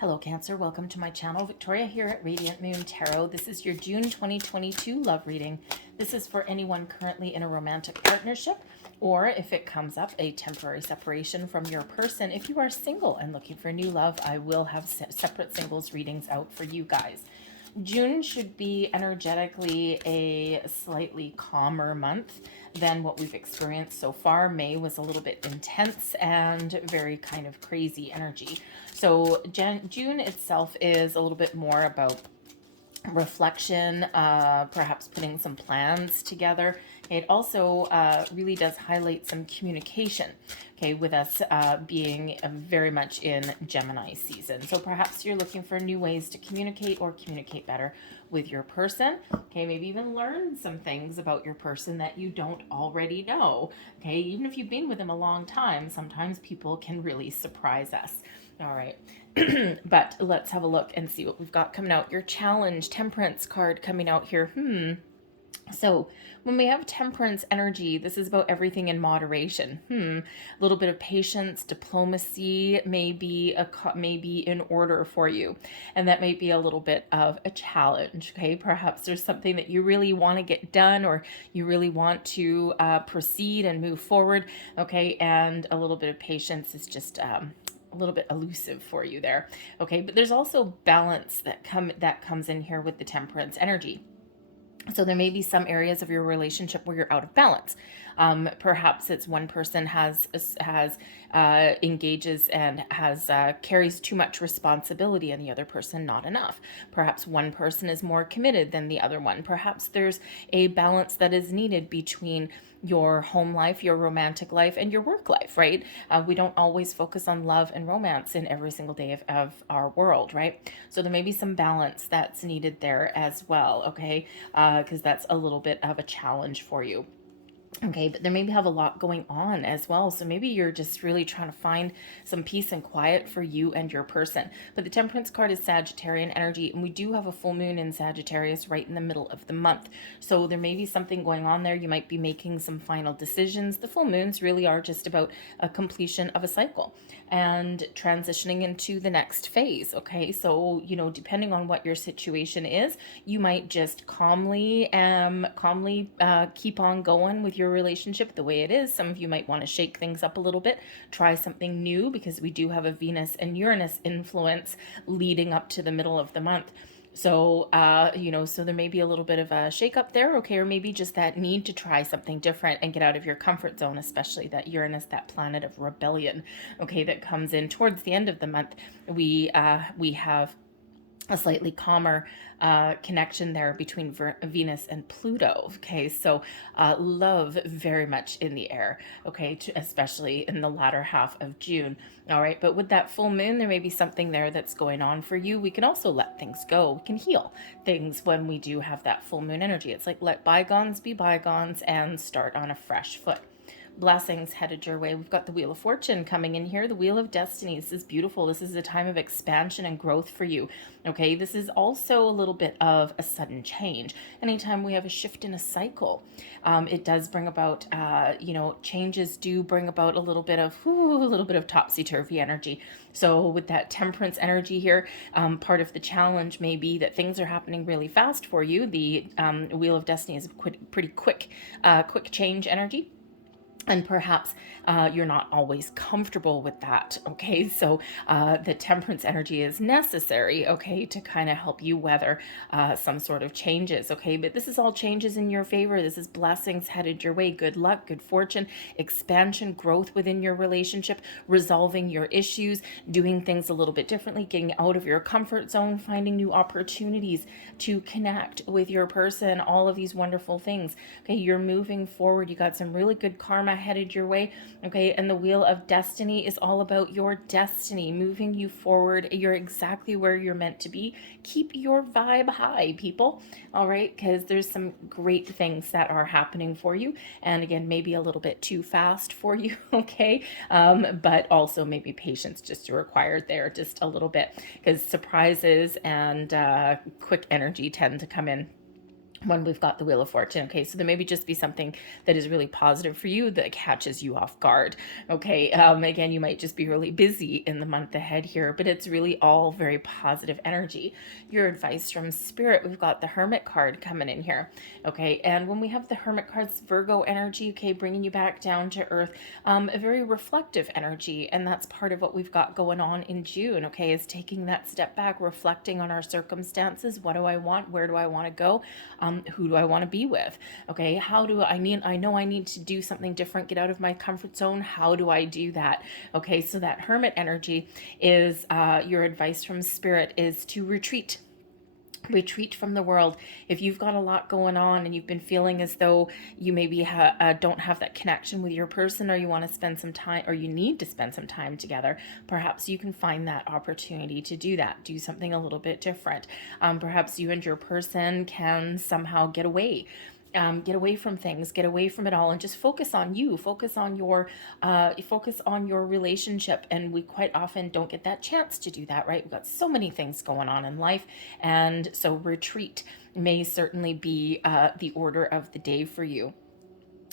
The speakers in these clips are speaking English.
Hello Cancer, welcome to my channel. Victoria here at Radiant Moon Tarot. This is your June 2022 love reading. This is for anyone currently in a romantic partnership, or if it comes up, a temporary separation from your person. If you are single and looking for new love, I will have separate singles readings out for you guys. June should be energetically a slightly calmer month than what we've experienced so far. May was a little bit intense and very kind of crazy energy. So June itself is a little bit more about reflection, perhaps putting some plans together. It also really does highlight some communication, okay, with us being very much in Gemini season. So perhaps you're looking for new ways to communicate or communicate better with your person, okay, maybe even learn some things about your person that you don't already know, okay, even if you've been with them a long time, sometimes people can really surprise us. All right. But let's have a look and see what we've got coming out. Your challenge, Temperance card coming out here. So when we have Temperance energy, this is about everything in moderation. A little bit of patience, diplomacy may be in order for you, and that may be a little bit of a challenge. Okay, perhaps there's something that you really want to get done, or you really want to proceed and move forward. Okay, and a little bit of patience is just a little bit elusive for you there. Okay, but there's also balance that comes in here with the Temperance energy. So there may be some areas of your relationship where you're out of balance. Perhaps it's one person has engages and has carries too much responsibility, and the other person not enough. Perhaps one person is more committed than the other one. Perhaps there's a balance that is needed between your home life, your romantic life, and your work life, right? We don't always focus on love and romance in every single day of our world, right? So there may be some balance that's needed there as well, okay? Because that's a little bit of a challenge for you. Okay, but there maybe have a lot going on as well. So maybe you're just really trying to find some peace and quiet for you and your person. But the Temperance card is Sagittarian energy, and we do have a full moon in Sagittarius right in the middle of the month. So there may be something going on there. You might be making some final decisions. The full moons really are just about a completion of a cycle and transitioning into the next phase. Okay, so depending on what your situation is, you might just calmly keep on going with your relationship the way it is. Some of you might want to shake things up a little bit, try something new, because we do have a Venus and Uranus influence leading up to the middle of the month. So, so there may be a little bit of a shake up there, okay, or maybe just that need to try something different and get out of your comfort zone, especially that Uranus, that planet of rebellion, okay, that comes in towards the end of the month. We have a slightly calmer connection there between Venus and Pluto. Okay, so love very much in the air, okay, especially in the latter half of June. All right, but with that full moon, there may be something there that's going on for you. We can also let things go. We can heal things when we do have that full moon energy. It's like let bygones be bygones and start on a fresh foot. Blessings headed your way. We've got the Wheel of Fortune coming in here, the Wheel of Destiny. This is beautiful. This is a time of expansion and growth for you. Okay, this is also a little bit of a sudden change. Anytime we have a shift in a cycle, it does bring about, changes do bring about a little bit of topsy-turvy energy. So with that Temperance energy here, part of the challenge may be that things are happening really fast for you. The Wheel of Destiny is a pretty quick change energy. And perhaps you're not always comfortable with that, okay? So the Temperance energy is necessary, okay, to kind of help you weather some sort of changes, okay? But this is all changes in your favor. This is blessings headed your way. Good luck, good fortune, expansion, growth within your relationship, resolving your issues, doing things a little bit differently, getting out of your comfort zone, finding new opportunities to connect with your person, all of these wonderful things, okay? You're moving forward. You got some really good karma headed your way, okay? And the Wheel of Destiny is all about your destiny, moving you forward. You're exactly where you're meant to be. Keep your vibe high, people, all right? Because there's some great things that are happening for you, and again, maybe a little bit too fast for you, okay? But also maybe patience just required there just a little bit, because surprises and quick energy tend to come in when we've got the Wheel of Fortune. Okay, so there maybe just be something that is really positive for you that catches you off guard. Okay, again, you might just be really busy in the month ahead here, but it's really all very positive energy. Your advice from Spirit, we've got the Hermit card coming in here. Okay, and when we have the Hermit cards, Virgo energy, okay, bringing you back down to earth, a very reflective energy, and that's part of what we've got going on in June. Okay, is taking that step back, reflecting on our circumstances. What do I want? Where do I want to go? Who do I want to be with? Okay, how do I know I need to do something different, get out of my comfort zone. How do I do that? Okay, so that Hermit energy is your advice from Spirit is to retreat from the world. If you've got a lot going on and you've been feeling as though you maybe don't have that connection with your person, or you want to spend some time, or you need to spend some time together, perhaps you can find that opportunity to do that. Do something a little bit different. Perhaps you and your person can somehow get away from things, get away from it all, and just focus on you, focus on your relationship. And we quite often don't get that chance to do that, right? We've got so many things going on in life, and so retreat may certainly be the order of the day for you.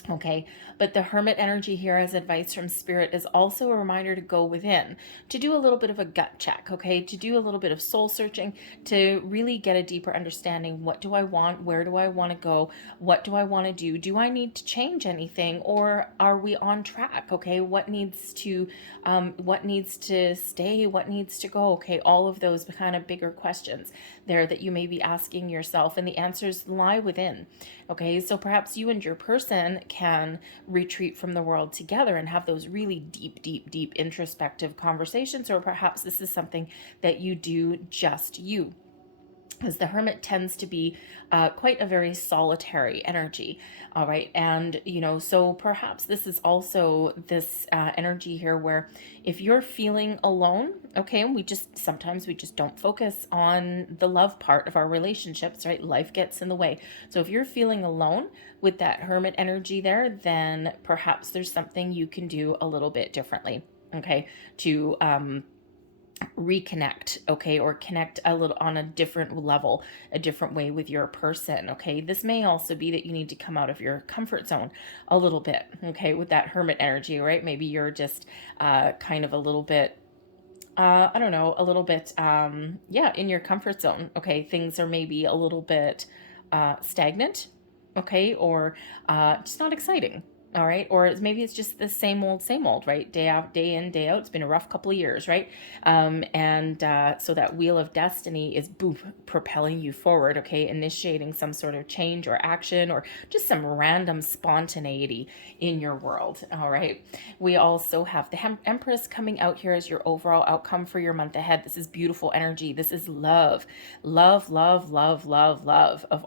Okay, but the Hermit energy here as advice from Spirit is also a reminder to go within, to do a little bit of a gut check, okay, to do a little bit of soul searching, to really get a deeper understanding. What do I want? Where do I want to go? What do I want to do? Do I need to change anything, or are we on track? Okay, what needs to stay? What needs to go? Okay, all of those kind of bigger questions there that you may be asking yourself, and the answers lie within. Okay, so perhaps you and your person can retreat from the world together and have those really deep introspective conversations, or perhaps this is something that you do just you, as the Hermit tends to be quite a very solitary energy. All right, and so perhaps this is also this energy here where if you're feeling alone, okay, and sometimes we just don't focus on the love part of our relationships, right? Life gets in the way. So if you're feeling alone with that Hermit energy there, then perhaps there's something you can do a little bit differently, okay, to reconnect, okay, or connect a little on a different level, a different way with your person. Okay, this may also be that you need to come out of your comfort zone a little bit, okay, with that Hermit energy, right? Maybe you're just kind of a little bit I don't know, a little bit in your comfort zone. Okay, things are maybe a little bit stagnant, okay, or just not exciting. All right, or maybe it's just the same old, right? Day out, day in, day out. It's been a rough couple of years, right? And so that wheel of destiny is boom, propelling you forward, okay, initiating some sort of change or action, or just some random spontaneity in your world. All right, we also have the Empress coming out here as your overall outcome for your month ahead. This is beautiful energy. This is love of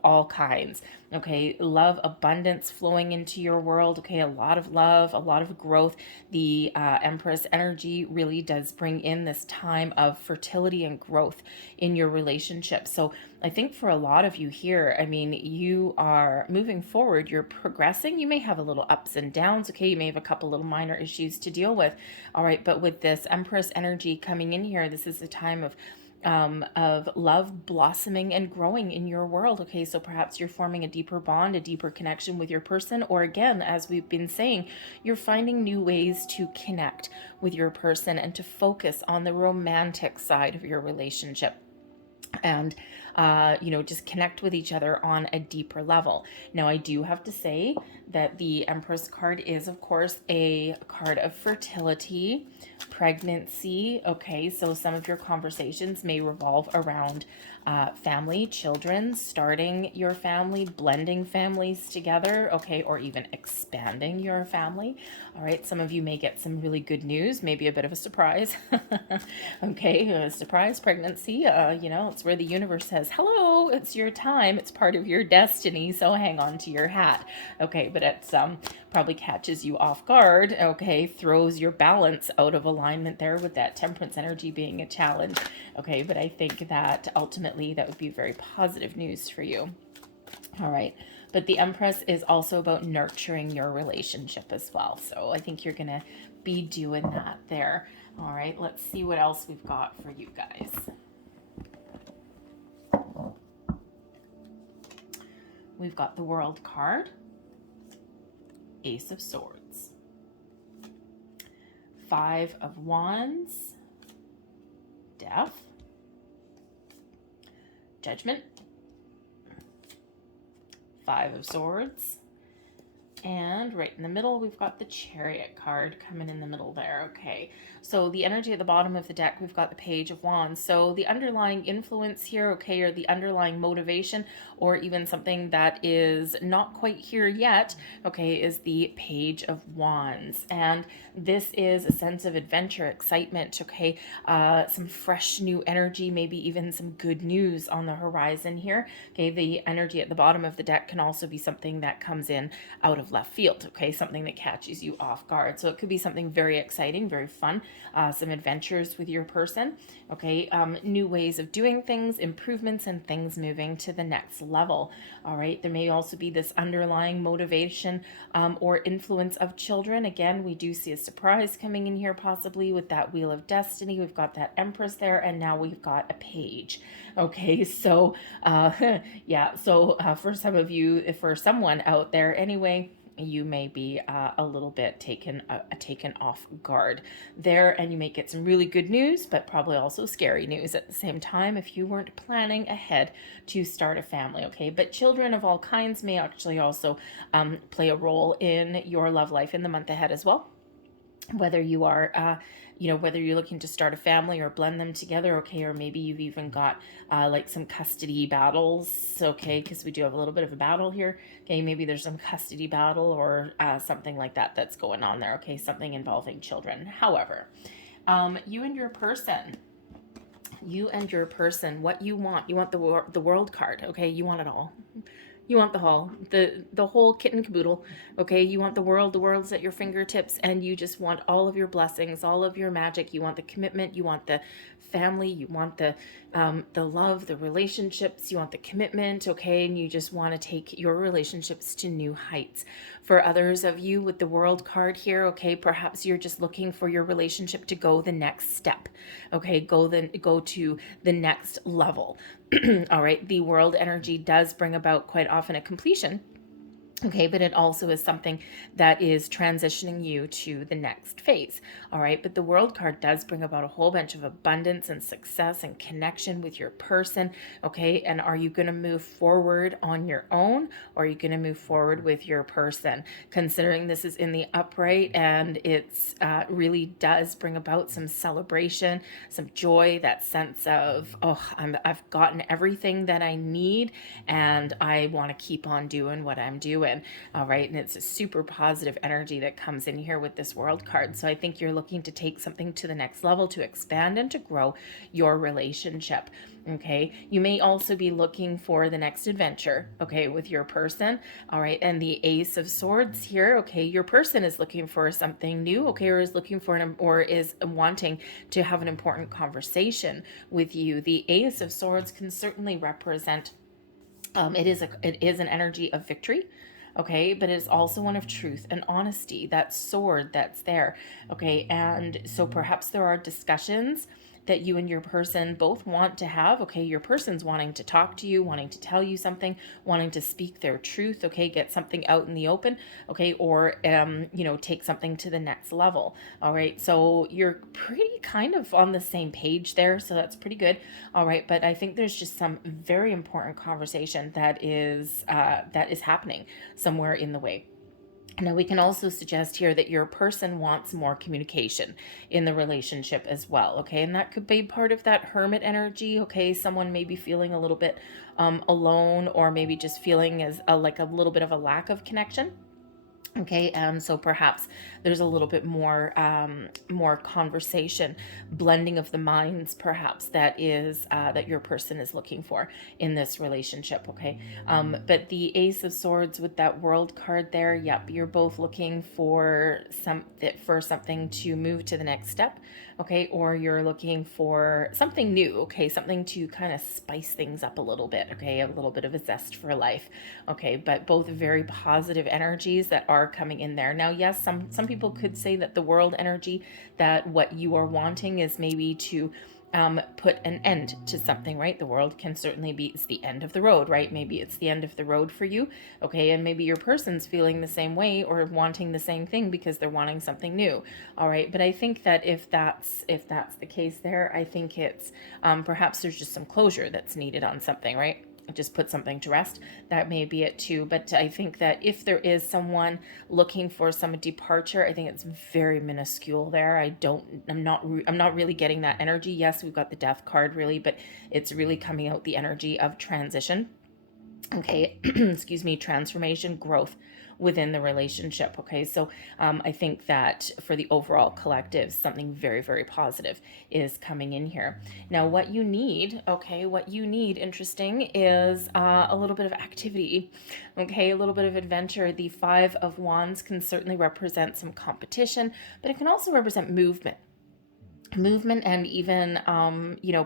all kinds. Okay, love, abundance flowing into your world. Okay, a lot of love, a lot of growth. The Empress energy really does bring in this time of fertility and growth in your relationship. So I think for a lot of you here, I mean, you are moving forward, you're progressing. You may have a little ups and downs. Okay, you may have a couple little minor issues to deal with. All right, but with this Empress energy coming in here, this is a time of love blossoming and growing in your world. Okay, so perhaps you're forming a deeper bond, a deeper connection with your person, or again, as we've been saying, you're finding new ways to connect with your person and to focus on the romantic side of your relationship, and just connect with each other on a deeper level. Now, I do have to say that the Empress card is, of course, a card of fertility, pregnancy. Okay, so some of your conversations may revolve around family, children, starting your family, blending families together, okay, or even expanding your family. All right, some of you may get some really good news, maybe a bit of a surprise. Okay, a surprise pregnancy. It's where the universe says, hello, it's your time, it's part of your destiny, so hang on to your hat. Okay, but it's probably catches you off guard, okay, throws your balance out of alignment there with that Temperance energy being a challenge. Okay, but I think that ultimately that would be very positive news for you. All right, but the Empress is also about nurturing your relationship as well, so I think you're gonna be doing that there. All right, let's see what else we've got for you guys. we've got the World card, Ace of Swords, Five of Wands, Death, Judgment, Five of Swords, and right in the middle, we've got the Chariot card coming in the middle there. Okay, so the energy at the bottom of the deck, we've got the Page of Wands. So the underlying influence here, okay, or the underlying motivation, or even something that is not quite here yet, okay, is the Page of Wands. And this is a sense of adventure, excitement, okay, some fresh new energy, maybe even some good news on the horizon here. Okay, the energy at the bottom of the deck can also be something that comes in out of left field, okay, something that catches you off guard. So it could be something very exciting, very fun, some adventures with your person, okay, new ways of doing things, improvements, and things moving to the next level. All right, there may also be this underlying motivation or influence of children. Again, we do see a surprise coming in here, possibly with that Wheel of Destiny. We've got that Empress there, and now we've got a Page. Okay, so yeah, so for some of you, for someone out there anyway, you may be a little bit taken off guard there, and you may get some really good news, but probably also scary news at the same time if you weren't planning ahead to start a family, okay? But children of all kinds may actually also play a role in your love life in the month ahead as well. Whether you are, whether you're looking to start a family or blend them together, okay, or maybe you've even got like some custody battles, okay, because we do have a little bit of a battle here, okay, maybe there's some custody battle or something like that that's going on there, okay, something involving children. However, you and your person, what you want the World card, okay, you want it all. You want the whole kit and caboodle, okay? You want the world's at your fingertips, and you just want all of your blessings, all of your magic. You want the commitment, you want the family, you want the love, the relationships, you want the commitment, okay? And you just want to take your relationships to new heights. For others of you with the World card here, okay, perhaps you're just looking for your relationship to go the next step, okay? Go to the next level. All right, the World energy does bring about quite often a completion. Okay, but it also is something that is transitioning you to the next phase. All right, but the World card does bring about a whole bunch of abundance and success and connection with your person. Okay, and are you going to move forward on your own, or are you going to move forward with your person? Considering this is in the upright, and it's really does bring about some celebration, some joy, that sense of, oh, I've gotten everything that I need, and I want to keep on doing what I'm doing. All right, and it's a super positive energy that comes in here with this World card. So I think you're looking to take something to the next level, to expand and to grow your relationship. Okay, you may also be looking for the next adventure, okay, with your person. All right, and the Ace of Swords here, okay, your person is looking for something new, okay, or is looking for or is wanting to have an important conversation with you. The Ace of Swords can certainly represent it is an energy of victory, okay, but it's also one of truth and honesty, that sword that's there, okay, and so perhaps there are discussions that you and your person both want to have, okay, your person's wanting to talk to you, wanting to tell you something, wanting to speak their truth, okay, get something out in the open, okay, or, take something to the next level, all right, so you're pretty kind of on the same page there, so that's pretty good, all right, but I think there's just some very important conversation that is happening somewhere in the way. Now, we can also suggest here that your person wants more communication in the relationship as well, okay? And that could be part of that hermit energy, okay? Someone may be feeling a little bit alone, or maybe just feeling as like a little bit of a lack of connection. Okay, so perhaps there's a little bit more conversation, blending of the minds, perhaps that is that your person is looking for in this relationship. Okay, but the Ace of Swords with that World card there, yep, you're both looking for something to move to the next step. Okay, or you're looking for something new. Okay, something to kind of spice things up a little bit. Okay, a little bit of a zest for life. Okay, but both very positive energies that are coming in there. Now, yes, some people could say that the World energy, that what you are wanting is maybe to put an end to something, right? The world can certainly be, it's the end of the road, right? Maybe it's the end of the road for you, okay? And maybe your person's feeling the same way or wanting the same thing because they're wanting something new, all right? But I think that if that's the case there, I think it's perhaps there's just some closure that's needed on something, right? Just put something to rest. That may be it too. But I think that if there is someone looking for some departure, I think it's very minuscule there. I'm not really getting that energy. Yes, we've got the death card really, but it's really coming out the energy of transition. Okay, excuse me, transformation, growth within the relationship. Okay, so I think that for the overall collective, something very, very positive is coming in here. Now, what you need, okay, interesting, is a little bit of activity, okay, a little bit of adventure. The Five of Wands can certainly represent some competition, but it can also represent movement and even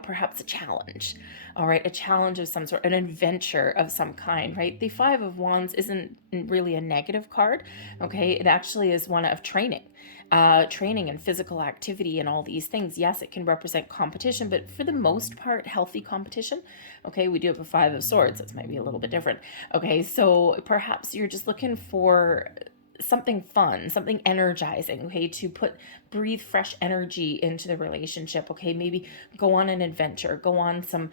perhaps a challenge, all right, a challenge of some sort, an adventure of some kind, right? The Five of Wands isn't really a negative card, okay? It actually is one of training and physical activity and all these things. Yes, it can represent competition, but for the most part, healthy competition. Okay, we do have a Five of Swords. That's might be a little bit different. Okay, so perhaps you're just looking for something fun, something energizing, okay, to breathe fresh energy into the relationship, okay, maybe go on an adventure, go on some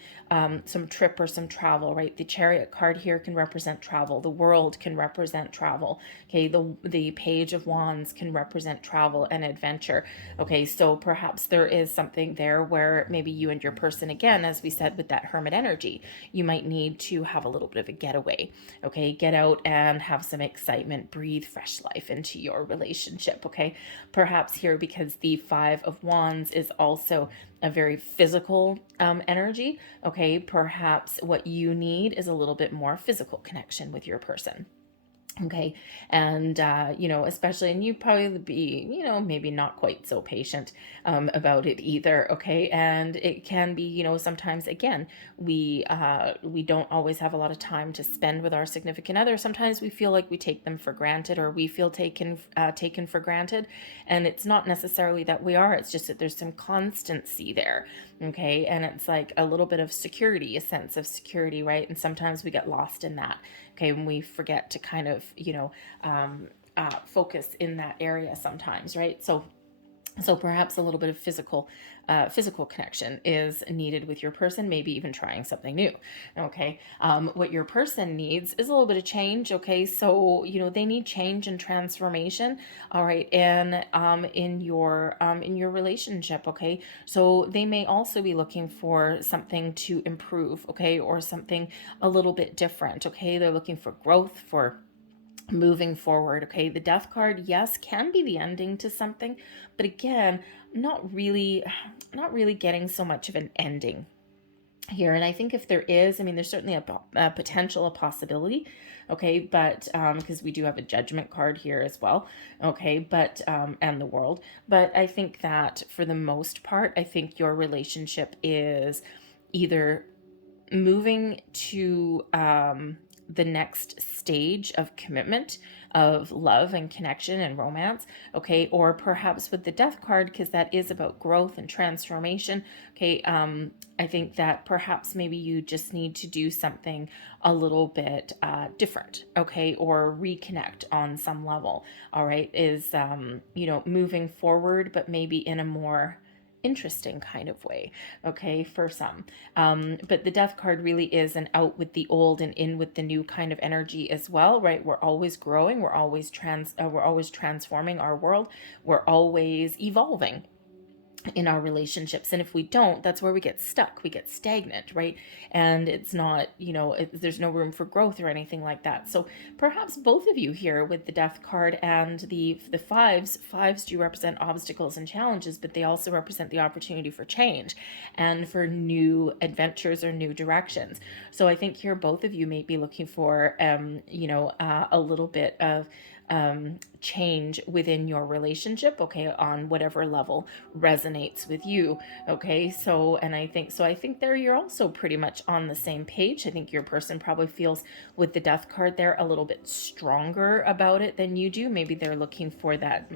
trip or some travel, right? The Chariot card here can represent travel, the World can represent travel, okay, the Page of Wands can represent travel and adventure, okay, so perhaps there is something there where maybe you and your person, again, as we said with that Hermit energy, you might need to have a little bit of a getaway, okay, get out and have some excitement, breathe fresh life into your relationship, okay? Perhaps here, because the Five of Wands is also a very physical energy, okay? Perhaps what you need is a little bit more physical connection with your person. Okay. And, especially, and you probably be, maybe not quite so patient about it either. Okay. And it can be, sometimes, again, we don't always have a lot of time to spend with our significant other. Sometimes we feel like we take them for granted, or we feel taken for granted. And it's not necessarily that we are, it's just that there's some constancy there. Okay. And it's like a little bit of security, a sense of security, right? And sometimes we get lost in that. Okay, when we forget to kind of, focus in that area sometimes, right? So perhaps a little bit of physical connection is needed with your person, maybe even trying something new. Okay. What your person needs is a little bit of change. Okay. So, they need change and transformation. All right. And, in your relationship. Okay. So they may also be looking for something to improve. Okay. Or something a little bit different. Okay. They're looking for growth, for moving forward. Okay, the Death card, yes, can be the ending to something, but again, not really getting so much of an ending here. And I think if there is, I mean, there's certainly a potential, a possibility, okay, but because we do have a Judgment card here as well, okay, but and the World, but I think that for the most part, I think your relationship is either moving to the next stage of commitment, of love and connection and romance, okay, or perhaps with the Death card, because that is about growth and transformation, okay, I think that perhaps maybe you just need to do something a little bit different, okay, or reconnect on some level, all right, is moving forward, but maybe in a more interesting kind of way, okay, for some. But the Death card really is an out with the old and in with the new kind of energy as well, right? We're always growing, we're always transforming our world, we're always evolving in our relationships, and if we don't, that's where we get stuck, we get stagnant, right? And it's not, there's no room for growth or anything like that. So perhaps both of you here with the Death card and the fives do represent obstacles and challenges, but they also represent the opportunity for change and for new adventures or new directions. So I think here both of you may be looking for a little bit of change within your relationship, okay, on whatever level resonates with you, okay. So I think there you're also pretty much on the same page. I think your person probably feels with the Death card there a little bit stronger about it than you do. Maybe they're looking for that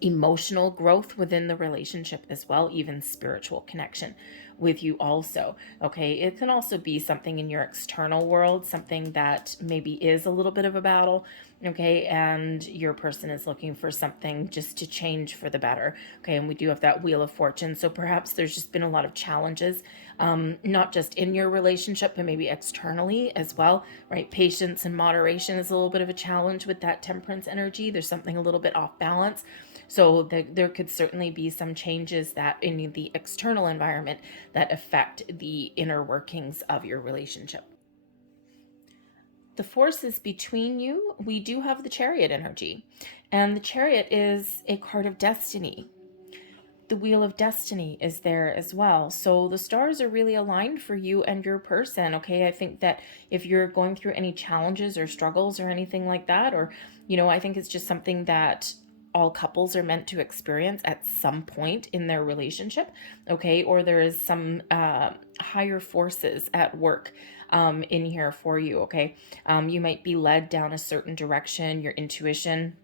emotional growth within the relationship as well, even spiritual connection with you also. Okay, it can also be something in your external world, something that maybe is a little bit of a battle. Okay, and your person is looking for something just to change for the better. Okay, and we do have that Wheel of Fortune, so perhaps there's just been a lot of challenges, not just in your relationship but maybe externally as well, right? Patience and moderation is a little bit of a challenge with that Temperance energy. There's something a little bit off balance. So there could certainly be some changes that in the external environment that affect the inner workings of your relationship. The forces between you, we do have the Chariot energy. And the Chariot is a card of destiny. The Wheel of Destiny is there as well. So the stars are really aligned for you and your person. Okay, I think that if you're going through any challenges or struggles or anything like that, or, I think it's just something that all couples are meant to experience at some point in their relationship. Okay, or there is some higher forces at work in here for you. Okay, you might be led down a certain direction, your intuition,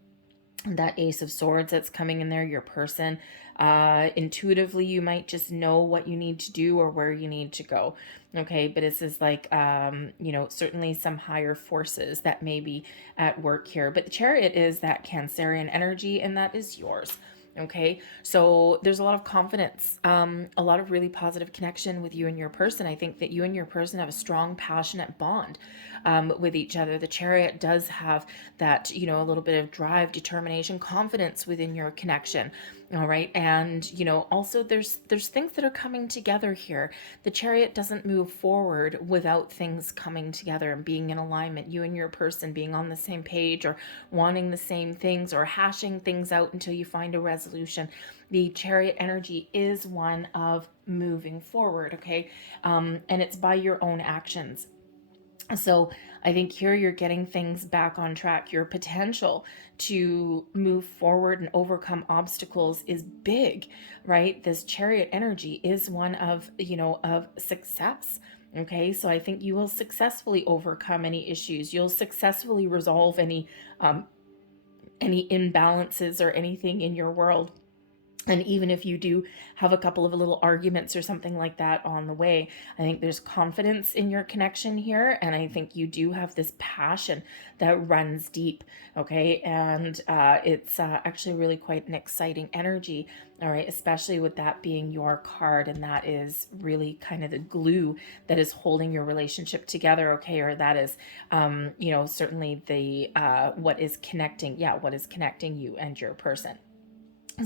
that Ace of Swords that's coming in there, your person, intuitively you might just know what you need to do or where you need to go. Okay, but this is like certainly some higher forces that may be at work here. But the Chariot is that Cancerian energy, and that is yours. Okay, so there's a lot of confidence, a lot of really positive connection with you and your person. I think that you and your person have a strong, passionate bond with each other. The Chariot does have that, a little bit of drive, determination, confidence within your connection. All right. And, also there's things that are coming together here. The Chariot doesn't move forward without things coming together and being in alignment. You and your person being on the same page or wanting the same things or hashing things out until you find a resolution. The Chariot energy is one of moving forward. Okay. And it's by your own actions. So I think here you're getting things back on track. Your potential to move forward and overcome obstacles is big, right? This Chariot energy is one of, of success. Okay, so I think you will successfully overcome any issues. You'll successfully resolve any imbalances or anything in your world. And even if you do have a couple of little arguments or something like that on the way, I think there's confidence in your connection here. And I think you do have this passion that runs deep. Okay. And it's actually really quite an exciting energy. All right. Especially with that being your card. And that is really kind of the glue that is holding your relationship together. Okay. Or that is, certainly the what is connecting. Yeah. What is connecting you and your person.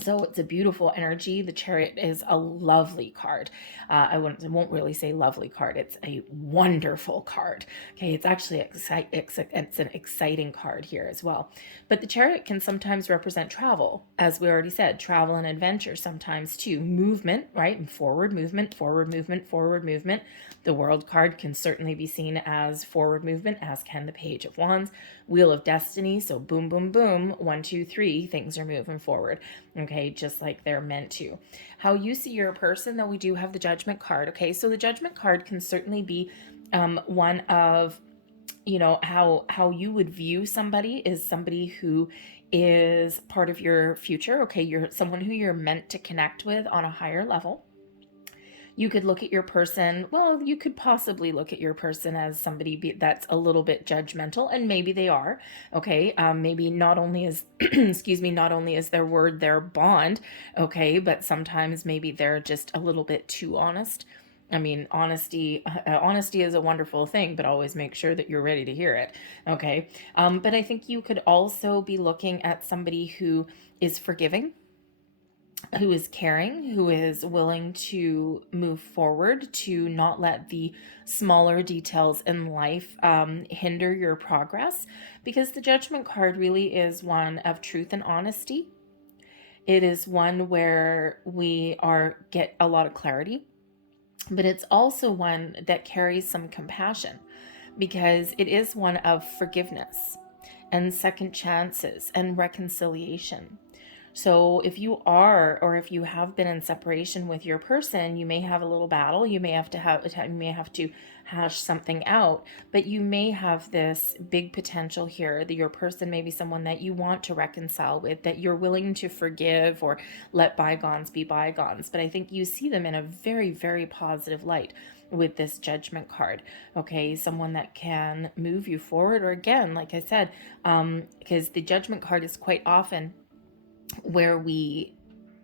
So it's a beautiful energy. The Chariot is a lovely card. I won't really say lovely card. It's a wonderful card. Okay, it's actually it's an exciting card here as well. But the Chariot can sometimes represent travel, as we already said, travel and adventure sometimes too. Movement, right? Forward movement, forward movement, forward movement. The World card can certainly be seen as forward movement, as can the Page of Wands. Wheel of Destiny, so boom, boom, boom, 1, 2, 3, things are moving forward. Okay, just like they're meant to. How you see your person, though, we do have the Judgment card. Okay, so the Judgment card can certainly be one of, how you would view somebody is somebody who is part of your future. Okay, you're someone who you're meant to connect with on a higher level. You could look at your person, well, you could possibly look at your person as somebody that's a little bit judgmental, and maybe they are. Okay, maybe not only is excuse me, not only is their word their bond. Okay, but sometimes maybe they're just a little bit too honest. I mean, honesty is a wonderful thing, but always make sure that you're ready to hear it. Okay, but I think you could also be looking at somebody who is forgiving, who is caring, who is willing to move forward, to not let the smaller details in life hinder your progress, because the Judgment card really is one of truth and honesty. It is one where we get a lot of clarity, but it's also one that carries some compassion, because it is one of forgiveness and second chances and reconciliation. So if you are, or if you have been in separation with your person, you may have a little battle. You may have to hash something out, but you may have this big potential here that your person may be someone that you want to reconcile with, that you're willing to forgive or let bygones be bygones. But I think you see them in a very, very positive light with this Judgment card. Okay, someone that can move you forward, or again, like I said, because the Judgment card is quite often where we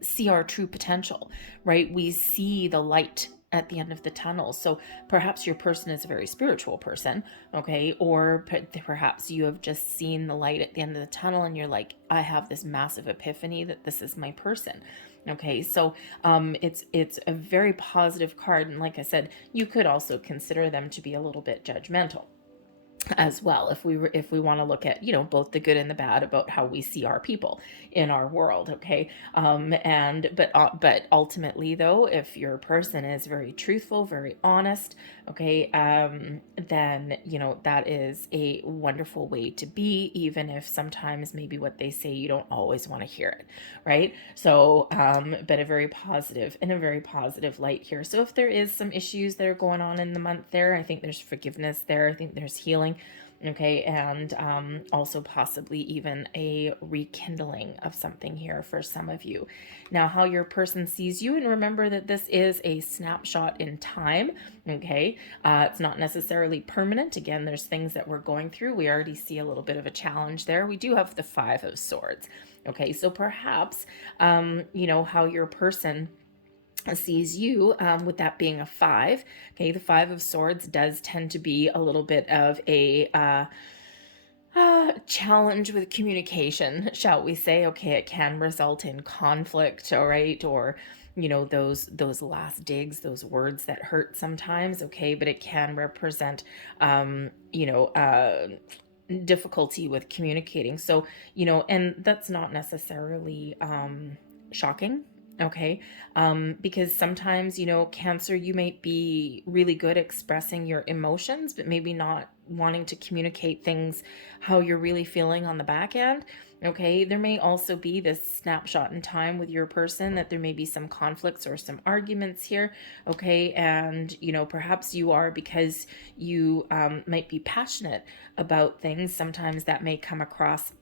see our true potential, right? We see the light at the end of the tunnel. So perhaps your person is a very spiritual person, okay? Or perhaps you have just seen the light at the end of the tunnel and you're like, I have this massive epiphany that this is my person. Okay, so it's a very positive card, and like I said, you could also consider them to be a little bit judgmental as well, if we want to look at, both the good and the bad about how we see our people in our world. Okay, and but ultimately though, if your person is very truthful, very honest, okay, then that is a wonderful way to be, even if sometimes maybe what they say you don't always want to hear it, right? So but a very positive, in a very positive light here. So if there is some issues that are going on in the month there, I think there's forgiveness there, I think there's healing. Okay, and also possibly even a rekindling of something here for some of you. Now, how your person sees you, and remember that this is a snapshot in time, okay? It's not necessarily permanent. Again, there's things that we're going through. We already see a little bit of a challenge there. We do have the Five of Swords, okay? So perhaps, how your person sees you, with that being a 5. Okay, the Five of Swords does tend to be a little bit of a challenge with communication, shall we say. Okay, it can result in conflict, all right, or those last digs, those words that hurt sometimes. Okay, but it can represent difficulty with communicating. So and that's not necessarily shocking. Okay, because sometimes, Cancer, you might be really good expressing your emotions, but maybe not wanting to communicate things how you're really feeling on the back end. Okay, there may also be this snapshot in time with your person that there may be some conflicts or some arguments here. Okay, and perhaps you are, because you might be passionate about things, sometimes that may come across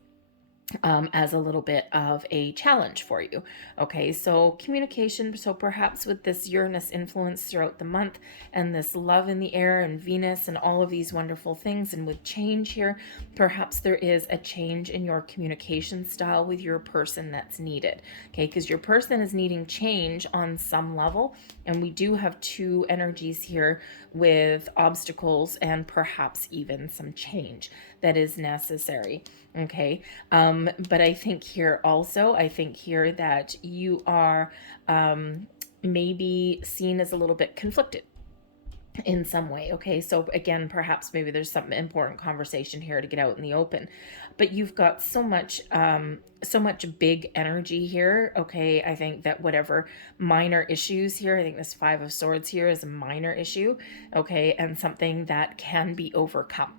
as a little bit of a challenge for you. Okay, so communication. So perhaps with this Uranus influence throughout the month, and this love in the air and Venus and all of these wonderful things, and with change here, perhaps there is a change in your communication style with your person that's needed. Okay, because your person is needing change on some level, and we do have two energies here with obstacles and perhaps even some change that is necessary. Okay, but I think here that you are maybe seen as a little bit conflicted in some way. Okay, so again, perhaps maybe there's some important conversation here to get out in the open, but you've got so much big energy here. Okay, I think that whatever minor issues here, I think this Five of Swords here is a minor issue. Okay, and something that can be overcome.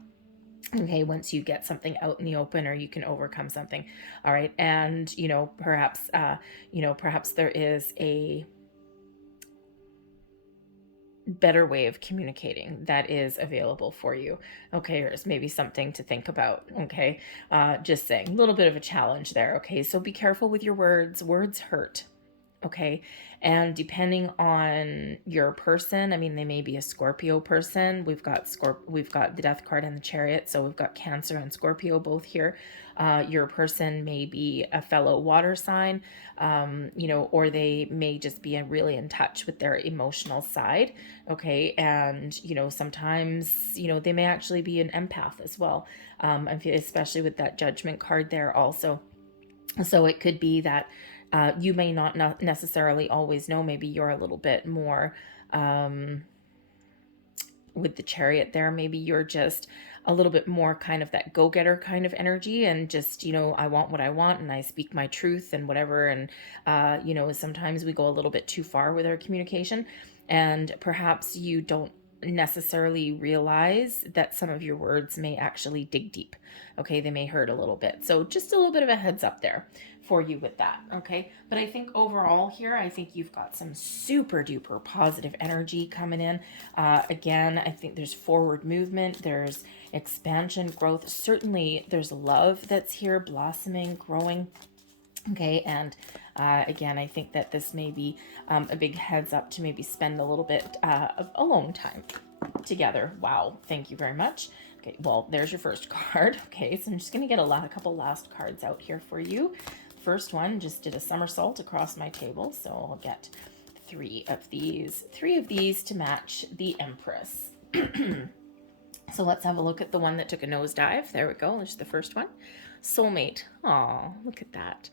Okay, once you get something out in the open, or you can overcome something. All right, and perhaps there is a better way of communicating that is available for you. Okay, or it's maybe something to think about. Okay, just saying, a little bit of a challenge there. Okay, so be careful with your words. Words hurt. Okay, and depending on your person, I mean, they may be a Scorpio person. We've got the Death card and the Chariot, so we've got Cancer and Scorpio both here. Your person may be a fellow water sign, or they may just be really in touch with their emotional side. Okay, and sometimes they may actually be an empath as well, especially with that Judgment card there also. So it could be that you may not necessarily always know. Maybe you're a little bit more with the Chariot there. Maybe you're just a little bit more kind of that go-getter kind of energy, and just I want what I want, and I speak my truth and whatever. And sometimes we go a little bit too far with our communication, and perhaps you don't necessarily realize that some of your words may actually dig deep. Okay, they may hurt a little bit. So just a little bit of a heads up there for you with that. Okay, but I think overall here, I think you've got some super duper positive energy coming in. Again, I think there's forward movement, there's expansion, growth. Certainly there's love that's here, blossoming, growing. Okay, and again, I think that this may be a big heads up to maybe spend a little bit of alone time together. Wow, thank you very much. Okay, well, there's your first card. Okay, so I'm just going to get a couple last cards out here for you. First one just did a somersault across my table, so I'll get three of these to match the Empress. So let's have a look at the one that took a nosedive. There we go. There's the first one. Soulmate. Aw, look at that.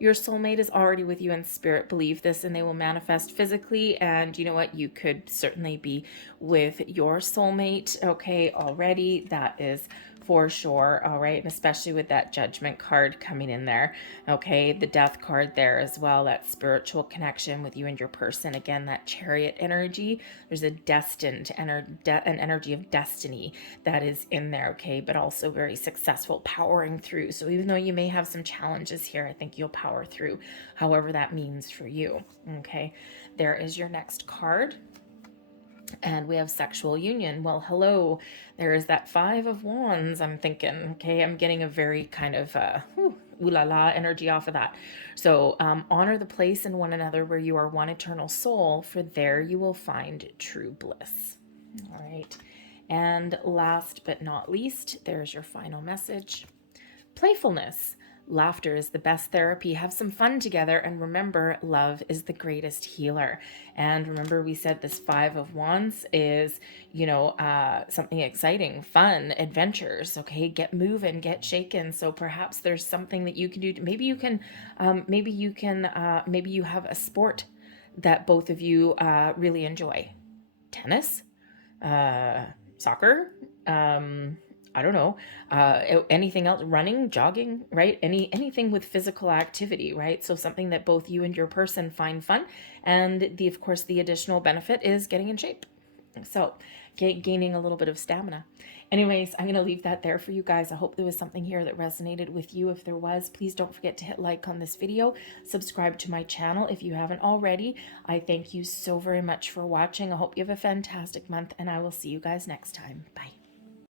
Your soulmate is already with you in spirit. Believe this, and they will manifest physically. And you know what? You could certainly be with your soulmate, okay, already. That is for sure, all right? And especially with that Judgment card coming in there, okay? The Death card there as well, that spiritual connection with you and your person. Again, that Chariot energy. There's a destined, an energy of destiny that is in there, okay? But also very successful, powering through. So even though you may have some challenges here, I think you'll power through, however that means for you, okay? There is your next card. And we have sexual union. Well, hello, there is that Five of Wands, I'm thinking. Okay, I'm getting a very kind of ooh la la energy off of that. So honor the place in one another where you are one eternal soul, for there you will find true bliss. All right. And last but not least, there's your final message. Playfulness. Laughter is the best therapy. Have some fun together, and remember, love is the greatest healer. And remember, we said this Five of Wands is, you know, something exciting, fun, adventures. Okay, get moving, get shaken. So perhaps there's something that you can do. Maybe you have a sport that both of you really enjoy. Tennis, soccer. I don't know, anything else, running, jogging, right? Anything with physical activity, right? So something that both you and your person find fun. And of course, the additional benefit is getting in shape. So gaining a little bit of stamina. Anyways, I'm going to leave that there for you guys. I hope there was something here that resonated with you. If there was, please don't forget to hit like on this video. Subscribe to my channel if you haven't already. I thank you so very much for watching. I hope you have a fantastic month, and I will see you guys next time. Bye.